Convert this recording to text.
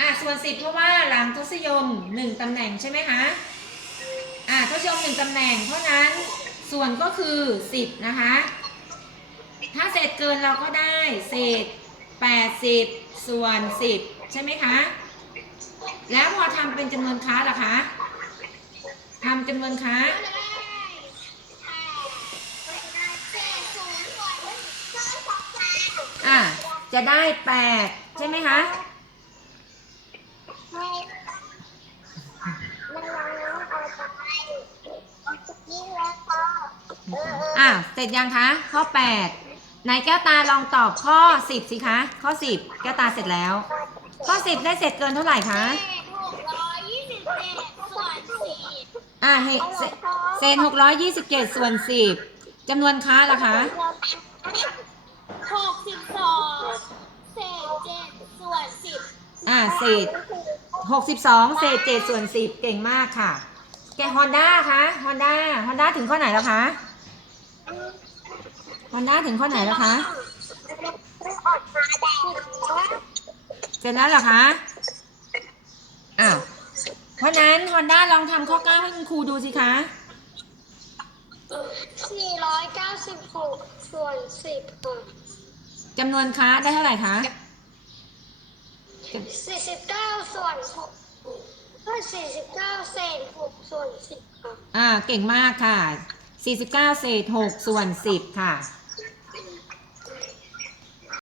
อะส่วนสิบเพราะว่าหลังทศยมหนึ่งตำแหน่งใช่ไหมคะอะทศยมหนึ่งตำแหน่ง เพราะนั้นส่วนก็คือสิบนะคะ ถ้าเศษเกินเราก็ได้เศษแปดสิบส่วนสิบใช่ไหมคะ แล้วพอทำเป็นจำนวนค้าล่ะคะทำจำนวนค้าอะจะได้แปดใช่ไหมคะ อะเสร็จยังคะข้อ8ไหนแก้วตาลองตอบข้อ 10 สิคะข้อ 10 แก้วตาเสร็จแล้ว ข้อ 10 ได้เสร็จเกินเท่าไหร่คะอะเหตุเศษเศษ627 ส่วน 10จำนวนค้าล่ะคะหกสิบสองเศษเจ็ดส่วนสิบอะเศษ 62 เศษ 7 ส่วน 10 เก่งมากค่ะ แกฮอนด้าคะฮอนด้าฮอนด้าถึงข้อไหนแล้วคะฮอนด้าถึงข้อไหนแล้วคะเสร็จแล้วเหรอคะอ้าวเพราะนั้นฮอนด้าลองทำข้อเก้าให้คุณครูดูสิคะสี่ร้อยเก้าสิบหกส่วนสิค่ะจำนวนคะได้เท่าไหร่คะสี่สิบเก้าส่วนหก ถ้าสี่สิบเก้าเศษหกส่วนสิบค่ะ อ่า เก่งมากค่ะ 49 เศษ 6 ส่วน 10 ค่ะ